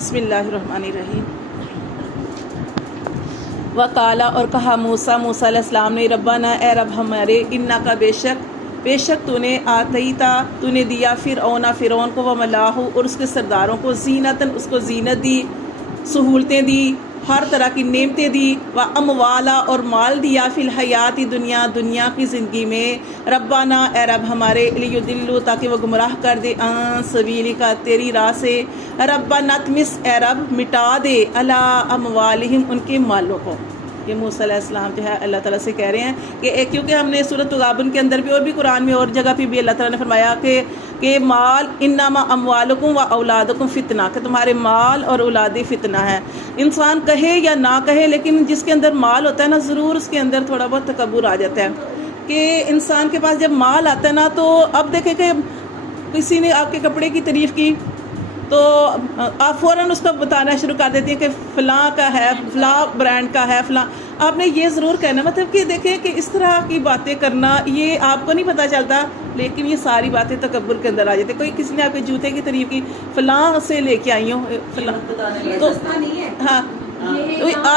بسم اللہ الرحمن الرحیم۔ وقالا اور کہا موسیٰ علیہ السلام نے ربنا اے رب ہمارے انکا بے شک تو نے آتیتا تو نے دیا فرعون کو وملاہ اور اس کے سرداروں کو زینتاً اس کو زینت دی، سہولتیں دی، ہر طرح کی نعمتیں دی، و اموالا اور مال دیا فی الحیات دنیا کی زندگی میں، ربنا اے رب ہمارے لیدلو تاکہ وہ گمراہ کر دے عن سبیلک تیری راہ سے، ربنا تمس اے رب مٹا دے علی اموالہم ان کے مالوں کو۔ یہ موسیٰ علیہ السلام جو ہے اللہ تعالیٰ سے کہہ رہے ہیں کہ کیونکہ ہم نے سورۃ تغابن کے اندر بھی اور بھی قرآن میں اور جگہ پہ بھی اللہ تعالیٰ نے فرمایا کہ مال انما اموالکم و اولادکم فتنہ، کہ تمہارے مال اور اولادیں فتنہ ہے۔ انسان کہے یا نہ کہے لیکن جس کے اندر مال ہوتا ہے نا ضرور اس کے اندر تھوڑا بہت تکبر آ جاتا ہے، کہ انسان کے پاس جب مال آتا ہے نا تو اب دیکھیں کہ کسی نے آپ کے کپڑے کی تعریف کی تو آپ فوراً اس کو بتانا شروع کر دیتی ہیں کہ فلاں کا ہے، فلاں برانڈ کا ہے، فلاں۔ آپ نے یہ ضرور کہنا، مطلب کہ دیکھیں کہ اس طرح کی باتیں کرنا یہ آپ کو نہیں پتہ چلتا لیکن یہ ساری باتیں تکبر کے اندر آ جاتی ہیں۔ کوئی کسی نے آپ کے جوتے کی تعریف کی، فلاں سے لے کے آئی ہوں فلاں، تو ہاں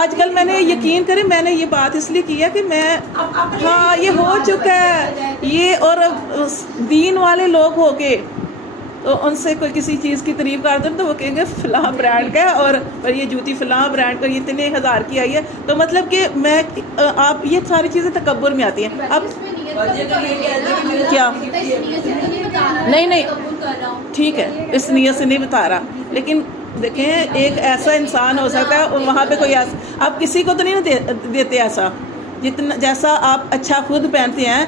آج کل میں نے یقین کریں میں نے یہ بات اس لیے کیا کہ میں ہاں یہ ہو چکا ہے یہ، اور دین والے لوگ ہو کے تو ان سے کوئی کسی چیز کی تعریف کر دیں تو وہ کہیں گے فلاں برانڈ کا ہے اور یہ جوتی فلاں برانڈ کا، یہ اتنے ہزار کی آئی ہے، تو مطلب کہ میں آپ یہ ساری چیزیں تکبر میں آتی ہیں۔ اب کیا نہیں ٹھیک ہے اس نیت سے نہیں بتا رہا، لیکن دیکھیں ایک ایسا انسان ہو سکتا ہے اور وہاں پہ کوئی ایسا، آپ کسی کو تو نہیں دیتے ایسا جتنا جیسا آپ اچھا خود پہنتے ہیں،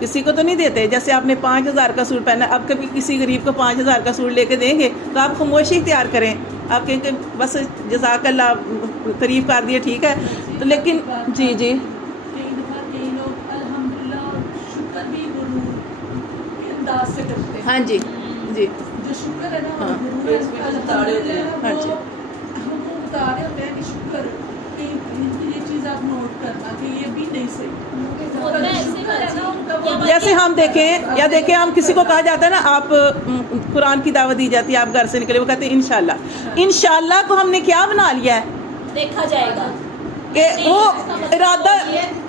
کسی کو تو نہیں دیتے۔ جیسے آپ نے 5000 کا سوٹ پہنا، آپ کبھی کسی غریب کو 5000 کا سوٹ لے کے دیں گے تو آپ خاموشی اختیار کریں، آپ کہیں کہ بس جزاک اللہ تعریف کر دیے ٹھیک ہے، تو لیکن جی ہاں جی جی جو شکر ہے نا ہاں ہاں جی ہم وہ بتا رہے ہوتے ہیں کہ شکر کہ یہ چیز آپ نوٹ کرنا کہ یہ بھی نہیں صحیح۔ جیسے ہم دیکھیں ہم کسی کو کہا جاتا ہے نا آپ قرآن کی دعوت دی جاتی ہے، آپ گھر سے نکلے وہ کہتے ہیں انشاءاللہ کو ہم نے کیا بنا لیا ہے، دیکھا جائے گا کہ وہ ارادہ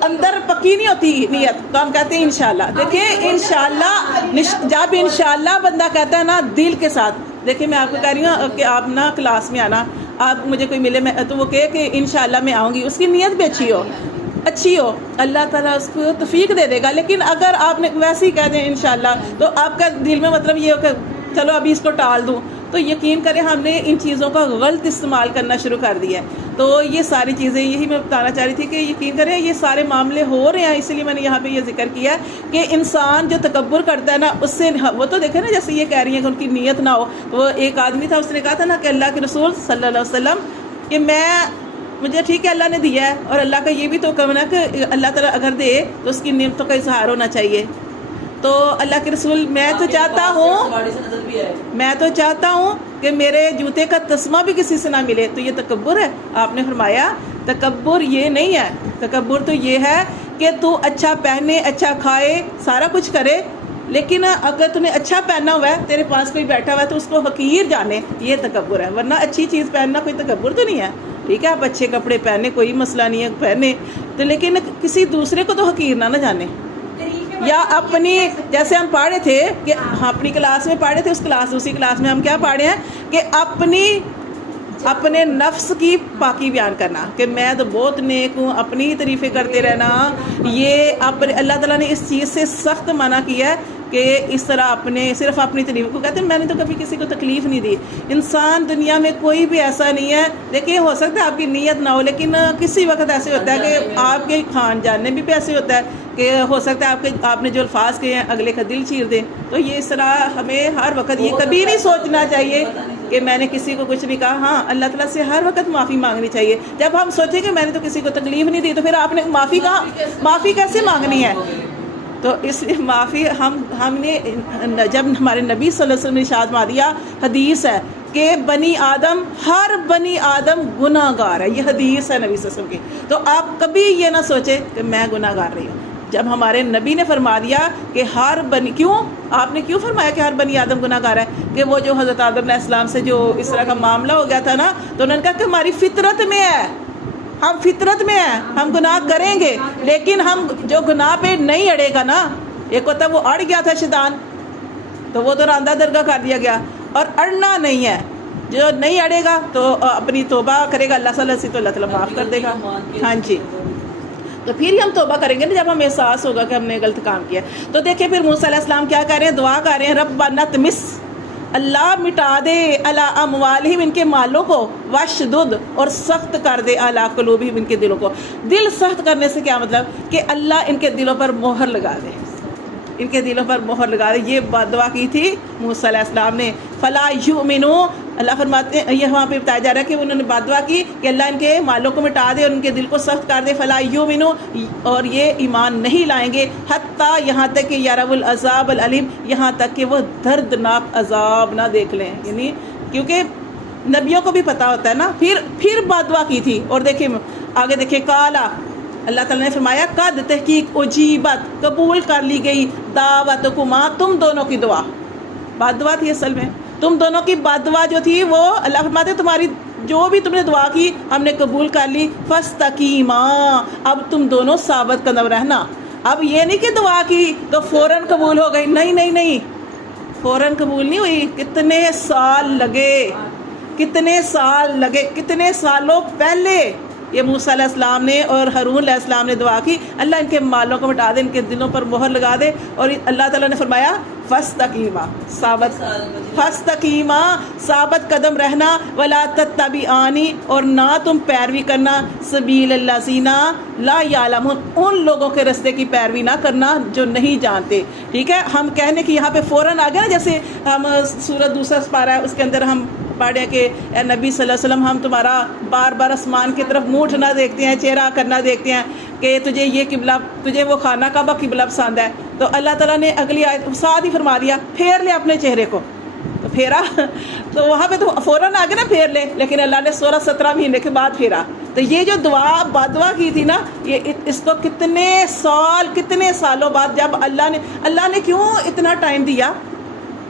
اندر پکی نہیں ہوتی نیت، تو ہم کہتے ہیں انشاءاللہ۔ دیکھیں انشاءاللہ جب انشاءاللہ بندہ کہتا ہے نا دل کے ساتھ، دیکھیں میں آپ کو کہہ رہی ہوں کہ آپ نا کلاس میں آنا، آپ مجھے کوئی ملے تو وہ کہے کہ انشاءاللہ میں آؤں گی، اس کی نیت بھی اچھی ہو اللہ تعالیٰ اس کو توفیق دے دے گا، لیکن اگر آپ نے ویسے ہی کہہ دیں انشاءاللہ تو آپ کا دل میں مطلب یہ ہو کہ چلو ابھی اس کو ٹال دوں، تو یقین کریں ہم نے ان چیزوں کا غلط استعمال کرنا شروع کر دیا ہے۔ تو یہ ساری چیزیں یہی میں بتانا چاہ رہی تھی کہ یقین کریں یہ سارے معاملے ہو رہے ہیں، اسی لیے میں نے یہاں پہ یہ ذکر کیا کہ انسان جو تکبر کرتا ہے نا اس سے وہ تو دیکھیں نا جیسے یہ کہہ رہی ہیں کہ ان کی نیت نہ ہو، وہ ایک آدمی تھا اس نے کہا تھا نا کہ اللہ کے رسول صلی اللہ علیہ وسلم کہ مجھے ٹھیک ہے اللہ نے دیا ہے اور اللہ کا یہ بھی تو کہنا ہے کہ اللہ تعالیٰ اگر دے تو اس کی نعمتوں کا اظہار ہونا چاہیے، تو اللہ کے رسول میں تو چاہتا ہوں کہ میرے جوتے کا تسمہ بھی کسی سے نہ ملے، تو یہ تکبر ہے؟ آپ نے فرمایا تکبر یہ نہیں ہے، تکبر تو یہ ہے کہ تو اچھا پہنے، اچھا کھائے، سارا کچھ کرے، لیکن اگر تُو نے اچھا پہنا ہوا ہے تیرے پاس کوئی بیٹھا ہوا ہے تو اس کو حقیر جانے، یہ تکبر ہے، ورنہ اچھی چیز پہننا کوئی تکبر تو نہیں ہے۔ ٹھیک ہے آپ اچھے کپڑے پہنے کوئی مسئلہ نہیں ہے پہنے، تو لیکن کسی دوسرے کو تو حقیر نہ جانے، یا اپنی جیسے ہم پڑھے تھے کہ اپنی کلاس میں پڑھے تھے، اس کلاس دوسری کلاس میں ہم کیا پڑھے ہیں کہ اپنے نفس کی پاکی بیان کرنا، کہ میں تو بہت نیک ہوں، اپنی ہی تعریفیں کرتے رہنا، یہ اللہ تعالیٰ نے اس چیز سے سخت منع کیا ہے کہ اس طرح صرف اپنی تعریف کو کہتے ہیں میں نے تو کبھی کسی کو تکلیف نہیں دی۔ انسان دنیا میں کوئی بھی ایسا نہیں ہے، دیکھیں ہو سکتا ہے آپ کی نیت نہ ہو لیکن کسی وقت ایسے ہوتا ہے کہ آپ کے خان جاننے بھی ایسے ہوتا ہے کہ ہو سکتا ہے آپ نے جو الفاظ کہے ہیں اگلے کا دل چیر دیں، تو یہ اس طرح ہمیں ہر وقت یہ کبھی نہیں سوچنا چاہیے کہ میں نے کسی کو کچھ نہیں کہا۔ ہاں اللہ تعالیٰ سے ہر وقت معافی مانگنی چاہیے، جب ہم سوچیں کہ میں نے تو کسی کو تکلیف نہیں دی تو پھر آپ نے معافی کیسے مانگنی ہے؟ تو اس لیے معافی ہم نے جب ہمارے نبی صلی اللہ علیہ وسلم نے ارشاد فرما دیا، حدیث ہے کہ ہر بنی آدم گناہ گار ہے، یہ حدیث ہے نبی صلی اللہ علیہ وسلم کی، تو آپ کبھی یہ نہ سوچیں کہ میں گناہ گار رہی ہوں، جب ہمارے نبی نے فرما دیا کہ ہر بنی، کیوں آپ نے کیوں فرمایا کہ ہر بنی آدم گناہ گار ہے؟ کہ وہ جو حضرت آدم علیہ السلام سے جو اس طرح کا معاملہ ہو گیا تھا نا، تو انہوں نے کہا کہ ہماری فطرت میں ہے، ہم فطرت میں ہیں، ہم گناہ کریں گے، لیکن ہم جو گناہ پہ نہیں اڑے گا نا، ایک ہوتا ہے وہ اڑ گیا تھا شیطان، تو وہ تو راندہ درگاہ کر دیا گیا، اور اڑنا نہیں ہے، جو نہیں اڑے گا تو اپنی توبہ کرے گا اللہ صلی اللہ علیہ وسلم تو اللہ تعالیٰ معاف کر دے گا۔ ہاں جی، تو پھر ہی ہم توبہ کریں گے نا جب ہمیں احساس ہوگا کہ ہم نے غلط کام کیا۔ تو دیکھیں پھر موسیٰ علیہ السلام کیا کر رہے ہیں، دعا کر رہے ہیں، ربنا تمس، اللہ مٹا دے علی اموالہم، ان کے مالوں کو، واشدد، اور سخت کر دے علی قلوبہم، ان کے دلوں کو۔ دل سخت کرنے سے کیا مطلب کہ اللہ ان کے دلوں پر مہر لگا دے، ان کے دلوں پر مہر لگا دے۔ یہ بات دعا کی تھی موسیٰ علیہ السلام نے، فلا یؤمنوا، اللہ فرماتے ہیں، یہ وہاں پہ بتایا جا رہا ہے کہ انہوں نے بات دعا کی کہ اللہ ان کے مالوں کو مٹا دے اور ان کے دل کو سخت کر دے، فلا یؤمنوا، اور یہ ایمان نہیں لائیں گے، حتیٰ، یہاں تک کہ یروا العذاب العلیم، یہاں تک کہ وہ دردناک عذاب نہ دیکھ لیں، یعنی کیونکہ نبیوں کو بھی پتا ہوتا ہے نا۔ پھر بات دعا کی تھی، اور دیکھیں آگے دیکھیں، کالا، اللہ تعالیٰ نے فرمایا قد تحقیق اجیبت، قبول کر لی گئی، دعوتکما، تم دونوں کی دعا، بات دعا تھی اصل میں، تم دونوں کی بات دعا جو تھی وہ اللہ فرماتے تمہاری جو بھی تم نے دعا کی ہم نے قبول کر لی، فاستقیما، اب تم دونوں ثابت قدم رہنا۔ اب یہ نہیں کہ دعا کی تو فوراً قبول ہو گئی، نہیں نہیں نہیں، فوراً قبول نہیں ہوئی، کتنے سال لگے، کتنے سال لگے، کتنے سالوں پہلے یہ موسیٰ علیہ السلام نے اور ہارون علیہ السلام نے دعا کی، اللہ ان کے مالوں کو مٹا دے، ان کے دلوں پر مہر لگا دے، اور اللہ تعالیٰ نے فرمایا فاستقیما، فاستقیما، ثابت قدم رہنا، ولا تتبعانی، اور نہ تم پیروی کرنا، سبیل الذین لا یعلمون، ان لوگوں کے رستے کی پیروی نہ کرنا جو نہیں جانتے۔ ٹھیک ہے، ہم کہنے کی یہاں پہ فوراً آ گیا نا، جیسے ہم سورۃ دوسرا پارہ ہے اس کے اندر ہم پڑھیں کہ اے نبی صلی اللہ علیہ وسلم، ہم تمہارا بار بار آسمان کی طرف منہ اٹھنا دیکھتے ہیں، چہرہ کرنا دیکھتے ہیں کہ تجھے یہ قبلہ، تجھے وہ خانہ کعبہ قبلہ پسند ہے، تو اللہ تعالیٰ نے اگلی آیت ساتھ ہی فرما دیا پھیر لے اپنے چہرے کو، تو پھیرا، تو وہاں پہ تو فوراً آگے نا پھیر لے، لیکن اللہ نے 16-17 مہینے کے بعد پھیرا۔ تو یہ جو دعا بد دعا کی تھی نا، یہ اس کو کتنے سالوں بعد، جب اللہ نے کیوں اتنا ٹائم دیا؟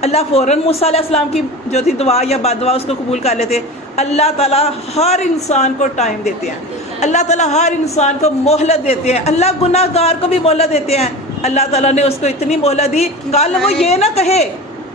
اللہ فوراً موسیٰ علیہ السلام کی جو تھی دعا یا بد دعا اس کو قبول کر لیتے۔ اللہ تعالیٰ ہر انسان کو ٹائم دیتے ہیں، اللہ تعالیٰ ہر انسان کو مہلت دیتے ہیں، اللہ گناہ گار کو بھی مہلت دیتے ہیں۔ اللہ تعالیٰ نے اس کو اتنی مہلت دی، کل وہ یہ نہ کہے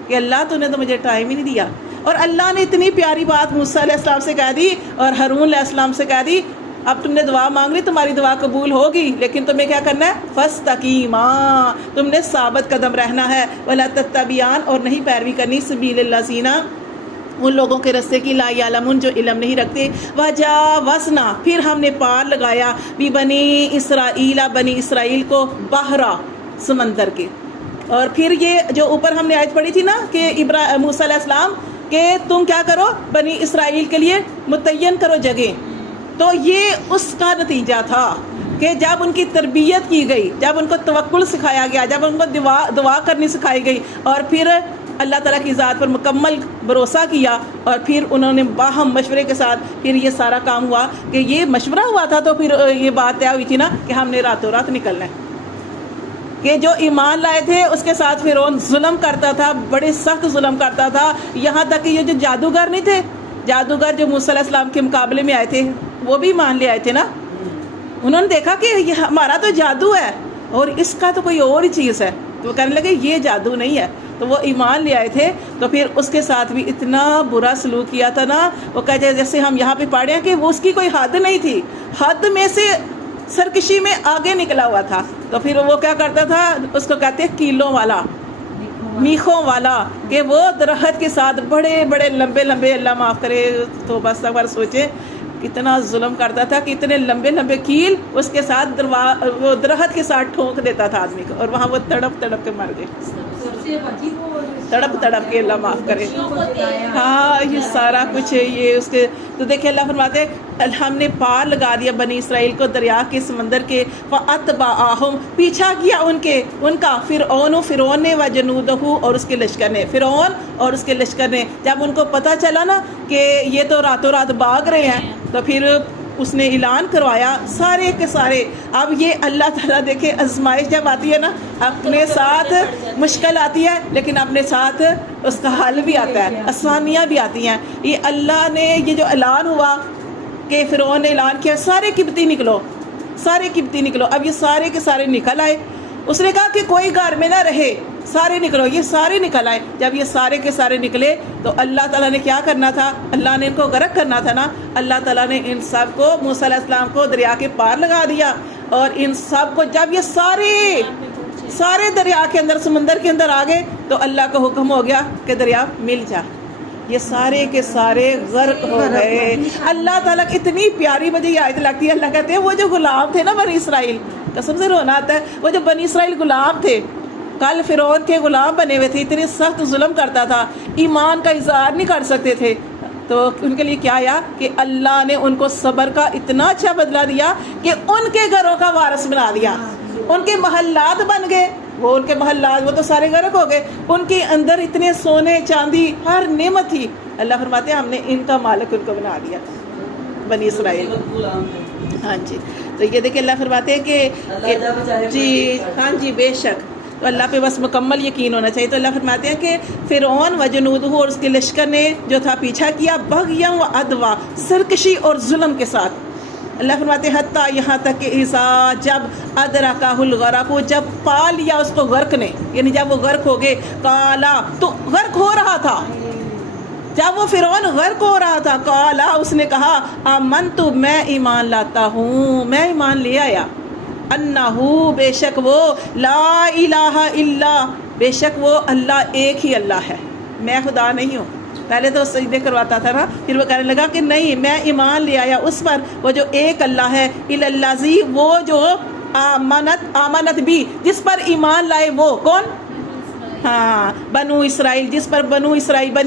کہ اللہ تو نے تو مجھے ٹائم ہی نہیں دیا۔ اور اللہ نے اتنی پیاری بات موسیٰ علیہ السلام سے کہہ دی اور ہارون علیہ السلام سے کہہ دی، اب تم نے دعا مانگ لی، تمہاری دعا قبول ہوگی، لیکن تمہیں کیا کرنا ہے؟ فاستقیما، تم نے ثابت قدم رہنا ہے، ولا تتبعان، اور نہیں پیروی کرنی، سبیل الذین، ان لوگوں کے رستے کی، لا یعلمون، جو علم نہیں رکھتے، وجاوزنا، پھر ہم نے پار لگایا، بنی اسرائیل، بنی اسرائیل کو، بحرا، سمندر کے۔ اور پھر یہ جو اوپر ہم نے آیت پڑھی تھی نا کہ موسیٰ علیہ السلام کہ تم کیا کرو، بنی اسرائیل کے لیے متعین کرو جگہ، تو یہ اس کا نتیجہ تھا کہ جب ان کی تربیت کی گئی، جب ان کو توکل سکھایا گیا، جب ان کو دعا کرنی سکھائی گئی، اور پھر اللہ تعالیٰ کی ذات پر مکمل بھروسہ کیا، اور پھر انہوں نے باہم مشورے کے ساتھ پھر یہ سارا کام ہوا کہ یہ مشورہ ہوا تھا، تو پھر یہ بات طے ہوئی تھی نا کہ ہم نے راتوں رات نکلنا ہے، کہ جو ایمان لائے تھے اس کے ساتھ فرعون ظلم کرتا تھا، بڑے سخت ظلم کرتا تھا، یہاں تک کہ یہ جو جادوگر نہیں تھے، جادوگر جو موسیٰ علیہ السلام کے مقابلے میں آئے تھے، وہ بھی مان لے آئے تھے نا، انہوں نے دیکھا کہ یہ ہمارا تو جادو ہے اور اس کا تو کوئی اور ہی چیز ہے، تو وہ کہنے لگے یہ جادو نہیں ہے، تو وہ ایمان لے آئے تھے، تو پھر اس کے ساتھ بھی اتنا برا سلوک کیا تھا نا، وہ کہتے ہیں جیسے ہم یہاں پہ پڑھے ہیں کہ وہ اس کی کوئی حد نہیں تھی، حد میں سے سرکشی میں آگے نکلا ہوا تھا، تو پھر وہ کیا کرتا تھا، اس کو کہتے ہیں کیلوں والا، میخوں والا، کہ وہ درخت کے ساتھ بڑے بڑے لمبے لمبے، اللہ معاف کرے تو بس ایک بار سوچے کتنا ظلم کرتا تھا کہ اتنے لمبے لمبے کیل اس کے ساتھ وہ درخت کے ساتھ ٹھونک دیتا تھا آدمی کو، اور وہاں وہ تڑپ تڑپ کے مر گئے، تڑپ تڑپ کے، اللہ معاف کرے۔ ہاں یہ سارا کچھ ہے یہ اس کے، تو دیکھیں اللہ فرماتے ہیں ہم نے پار لگا دیا بنی اسرائیل کو دریا کے، سمندر کے، فَأَتْبَعَهُمْ، پیچھا کیا ان کا فرعون نے، وَجُنُودُهُ، اور اس کے لشکر نے، فرعون اور اس کے لشکر نے، جب ان کو پتہ چلا نا کہ یہ تو راتوں رات بھاگ رہے ہیں، تو پھر اس نے اعلان کروایا سارے کے سارے. اب یہ اللہ تعالیٰ دیکھے آزمائش جب آتی ہے نا اپنے ساتھ مشکل آتی ہے لیکن اپنے ساتھ اس کا حل بھی آتا ہے, آسانیاں بھی آتی ہیں. یہ اللہ نے یہ جو اعلان ہوا کہ فرعون نے اعلان کیا سارے قبطی نکلو, سارے قبطی نکلو. اب یہ سارے کے سارے نکل آئے. اس نے کہا کہ کوئی گھر میں نہ رہے, سارے نکلو. یہ سارے نکل آئے. جب یہ سارے کے سارے نکلے تو اللہ تعالیٰ نے کیا کرنا تھا, اللہ نے ان کو غرق کرنا تھا نا. اللہ تعالیٰ نے ان سب کو موسیٰ علیہ السلام کو دریا کے پار لگا دیا, اور ان سب کو جب یہ سارے دریا کے اندر سمندر کے اندر آ گئے تو اللہ کا حکم ہو گیا کہ دریا مل جا. یہ سارے کے سارے غرق ہو گئے. اللہ تعالیٰ کی اتنی پیاری مجھے یہ آیت لگتی ہے. اللہ کہتے ہیں وہ جو غلام تھے نا بنی اسرائیل, قسم سے رونا آتا ہے, وہ جو بنی اسرائیل غلام تھے, کل فرعون کے غلام بنے ہوئے تھے, اتنے سخت ظلم کرتا تھا, ایمان کا اظہار نہیں کر سکتے تھے. تو ان کے لیے کیا آیا کہ اللہ نے ان کو صبر کا اتنا اچھا بدلہ دیا کہ ان کے گھروں کا وارث بنا دیا. ان کے محلات بن گئے, وہ ان کے محلات وہ تو سارے غرق ہو گئے. ان کے اندر اتنے سونے چاندی ہر نعمت تھی. اللہ فرماتے ہیں ہم نے ان کا مالک ان کو بنا دیا, بنی اسرائیل. ہاں جی, تو یہ دیکھیں اللہ فرماتے ہیں کہ جی ہاں جی بے شک, تو اللہ پہ بس مکمل یقین ہونا چاہیے. تو اللہ فرماتے ہیں کہ فرعون و جنودہ اور اس کے لشکر نے جو تھا پیچھا کیا بغیا و عدوا, سرکشی اور ظلم کے ساتھ. اللہ فرماتے ہیں حتیٰ یہاں تک کہ اذا جب ادرکہ الغرق, جب پا لیا اس کو غرق نے, یعنی جب وہ غرق ہو گئے, کالا تو غرق ہو رہا تھا, جب وہ فرعون غرق ہو رہا تھا, کالا اس نے کہا آمنت میں ایمان لاتا ہوں, میں ایمان لے آیا, انہو بے شک وہ, لا الہ الا بے شک وہ اللہ ایک ہی اللہ ہے, میں خدا نہیں ہوں. پہلے تو سجدے کرواتا تھا نا, پھر وہ کہنے لگا کہ نہیں میں ایمان لے آیا اس پر وہ جو ایک اللہ ہے, الالذی وہ جو آمنت بھی جس پر ایمان لائے, وہ کون, ہاں بنو اسرائیل, جس پر بنی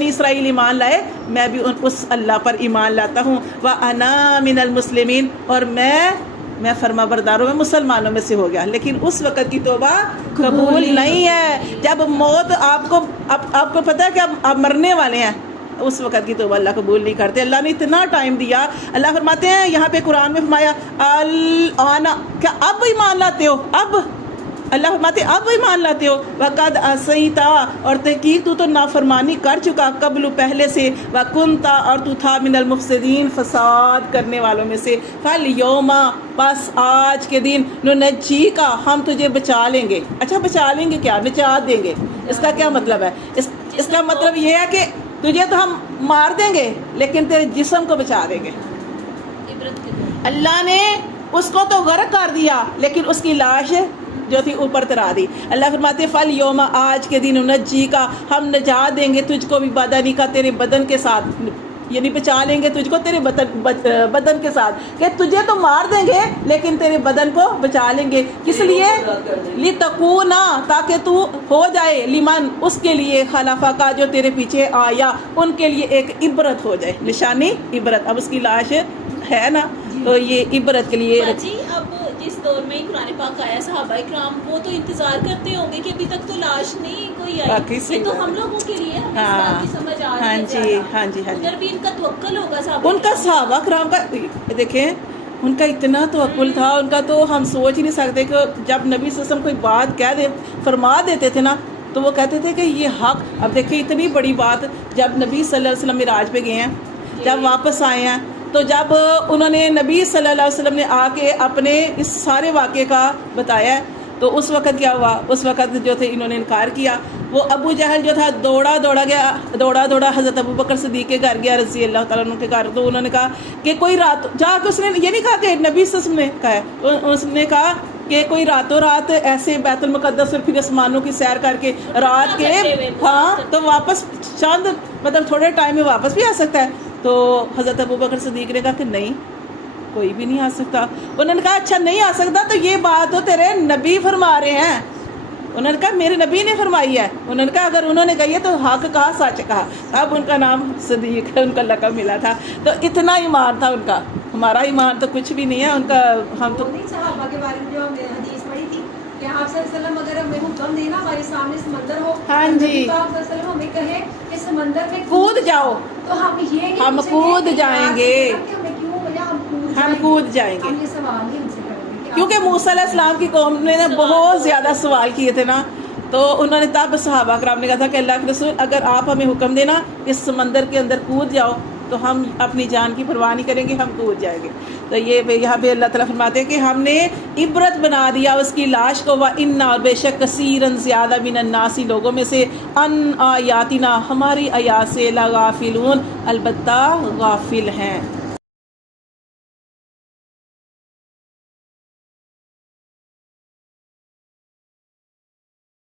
اسرائیل ایمان لائے, میں بھی اس اللہ پر ایمان لاتا ہوں. وَأَنَا مِنَ الْمُسْلِمِينَ اور میں فرما برداروں میں مسلمانوں میں سے ہو گیا. لیکن اس وقت کی توبہ قبول نہیں ہے جب موت آپ کو پتہ ہے کہ آپ مرنے والے ہیں, اس وقت کی توبہ اللہ قبول نہیں کرتے. اللہ نے اتنا ٹائم دیا. اللہ فرماتے ہیں یہاں پہ قرآن میں فرمایا الآن, کیا اب ایمان لاتے ہو, اب اللہ فرماتے ہیں اب ایمان لاتے ہو. وقد عصیتا اور تحقیق تو نافرمانی کر چکا, قبل پہلے سے, وکنتا اور تو تھا من المفسدین فساد کرنے والوں میں سے. فالیوم بس آج کے دن ننجی کا ہم تجھے بچا لیں گے. اچھا بچا لیں گے کیا, نجات دیں گے, اس کا کیا مطلب ہے؟ اس کا مطلب یہ ہے کہ تجھے تو ہم مار دیں گے لیکن تیرے جسم کو بچا دیں گے. اللہ نے اس کو تو غرق کر دیا لیکن اس کی لاش جو تھی اوپر ترا دی. اللہ فرماتے فل یوم آج کے دن نجی کا ہم نجات دیں گے تجھ کو بھی بدنی کا تیرے بدن کے ساتھ, یعنی بچا لیں گے تجھ کو تیرے بدن کے ساتھ, کہ تجھے تو مار دیں گے لیکن تیرے بدن کو بچا لیں گے. کس لیے؟ لتکونا تاکہ تو ہو جائے, لمن اس کے لیے, خلافہ کا جو تیرے پیچھے آیا ان کے لیے ایک عبرت ہو جائے, نشانی عبرت. اب اس کی لاش ہے نا تو یہ عبرت کے لیے. جی اب جس دور میں قرآن پاک آیا صحابہ کرام وہ تو انتظار کرتے ہوں گے کہ ابھی تک تو لاش نہیں کوئی آئی, یہ تو ہم لوگوں کے لیے ہمیں اس بات کی سمجھ آ رہی ہے. ہاں جی ادھر بھی ان کا توکل ہوگا, ان کا صحابہ کرام کا دیکھیں ان کا اتنا توکل تھا, ان کا تو ہم سوچ ہی نہیں سکتے کہ جب نبی صلی اللہ علیہ وسلم کوئی بات فرما دیتے تھے نا تو وہ کہتے تھے کہ یہ حق. اب دیکھیں اتنی بڑی بات, جب نبی صلی اللہ علیہ وسلم معراج پہ گئے ہیں, جب واپس آئے ہیں, تو جب انہوں نے نبی صلی اللہ علیہ وسلم نے آ کے اپنے اس سارے واقعے کا بتایا تو اس وقت کیا ہوا, اس وقت جو تھے انہوں نے انکار کیا. وہ ابو جہل جو تھا دوڑا حضرت ابو بکر صدیق کے گھر گیا رضی اللہ تعالیٰ عنہ کے گھر. تو انہوں نے کہا کہ کوئی رات جا کے, اس نے یہ نہیں کہا کہ نبی صلی اللہ علیہ وسلم نے کہا, اس نے کہا کہ کوئی راتوں رات ایسے بیت المقدس اور پھر آسمانوں کی سیر کر کے رات کے ہاں تو واپس چاند مطلب تھوڑے ٹائم میں واپس بھی آ سکتا ہے. تو حضرت ابو بکر صدیق نے کہا کہ نہیں کوئی بھی نہیں آ سکتا. انہوں نے کہا اچھا نہیں آ سکتا تو یہ بات تو تیرے نبی فرما رہے ہیں. انہوں نے کہا میرے نبی نے فرمائی ہے. انہوں نے کہا اگر انہوں نے کہی ہے تو حق کہا سچ کہا. اب ان کا نام صدیق ہے, ان کا لقب ملا تھا. تو اتنا ایمان تھا ان کا, ہمارا ایمان تو کچھ بھی نہیں ہے ان کا. ہم تو صحابہ کے بارے میں جو ہم نے حدیث پڑھی تھی کہ آپ صلی اللہ علیہ وسلم اگر ہمیں حکم دینا ہمارے سامنے سمندر ہو, ہاں جی, تو آپ صلی اللہ علیہ وسلم ہمیں کہے کہ سمندر میں کود جاؤ, تو ہم یہ ہم کود جائیں گے. ہمیں کیوں یا ہم کود ہم ہم کود جائیں گے. ہم یہ سوال ہی ان سے کریں گے کہ کیونکہ موسیٰ علیہ السلام کی قوم نے بہت زیادہ سوال کیے تھے نا, تو انہوں نے تب صحابہ کرام نے کہا تھا کہ اللہ کے رسول اگر آپ ہمیں حکم دینا اس سمندر کے اندر کود جاؤ تو ہم اپنی جان کی پرواہ نہیں کریں گے, ہم کود جائیں گے. تو یہ یہاں پہ اللہ تعالیٰ فرماتے ہیں کہ ہم نے عبرت بنا دیا اس کی لاش کو, وَإِنَّا اور بے شک کثیراً زیادہ من الناس لوگوں میں سے, ان آیاتنا ہماری آیات سے لغافلون البتہ غافل ہیں.